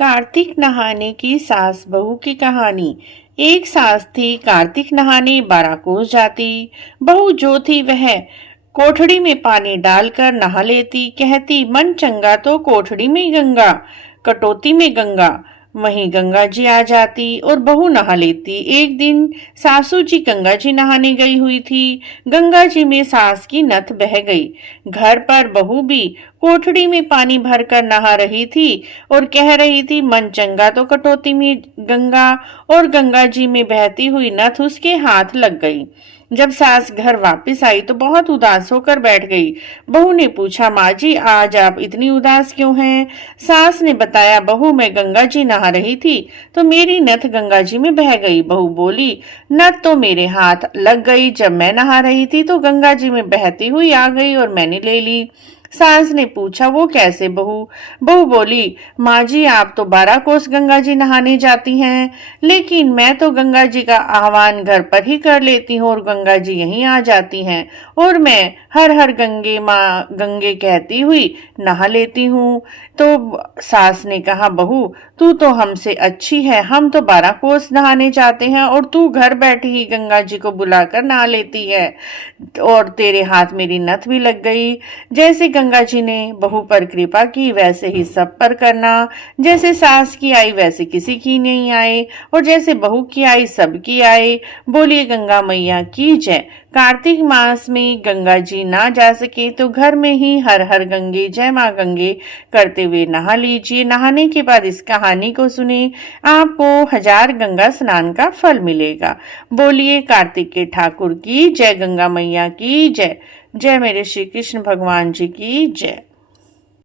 कार्तिक नहाने की सास बहू की कहानी। एक सास थी, कार्तिक नहाने 12 कोस जाती। बहू जो थी वह कोठड़ी में पानी डालकर नहा लेती। कहती, मन चंगा तो कोठड़ी में गंगा, कटोती में गंगा। वहीं गंगा जी आ जाती और बहू नहा लेती। एक दिन सासू जी गंगा जी नहाने गई हुई थी। गंगा जी में सास की नथ बह गई। घर पर बहू भी कोठड़ी में पानी भरकर नहा रही थी और कह रही थी, मन चंगा तो कटोती में गंगा। और गंगा जी में बहती हुई नथ उसके हाथ लग गई। जब सास घर वापस आई तो बहुत उदास होकर बैठ गई। बहू ने पूछा, माँ जी आज आप इतनी उदास क्यों हैं? सास ने बताया, बहू मैं गंगा जी नहा रही थी तो मेरी नथ गंगा जी में बह गई। बहू बोली, नथ तो मेरे हाथ लग गई, जब मैं नहा रही थी तो गंगा जी में बहती हुई आ गई और मैंने ले ली। सास ने पूछा, वो कैसे बहू? बहू बोली, माँ जी आप तो 12 कोस गंगा जी नहाने जाती हैं, लेकिन मैं तो गंगा जी का आह्वान घर पर ही कर लेती हूँ और गंगा जी यहीं आ जाती हैं और मैं हर हर गंगे माँ गंगे कहती हुई नहा लेती हूँ। तो सास ने कहा, बहू तू तो हमसे अच्छी है, हम तो 12 कोस नहाने जाते हैं और तू घर बैठी ही गंगा जी को बुलाकर नहा लेती है और तेरे हाथ मेरी नथ भी लग गई। जैसे गंगा जी ने बहू पर कृपा की वैसे ही सब पर करना। जैसे सास की आई वैसे किसी की नहीं आए और जैसे बहू की आई सबकी आए। बोलिए गंगा मैया की जय। कार्तिक मास में गंगा जी ना जा सके तो घर में ही हर हर गंगे जय माँ गंगे करते हुए नहा लीजिए। नहाने के बाद इस कहानी को सुने, आपको 1000 गंगा स्नान का फल मिलेगा। बोलिए कार्तिक के ठाकुर की जय, गंगा मैया की जय। जय मेरे श्री कृष्ण भगवान जी की जय।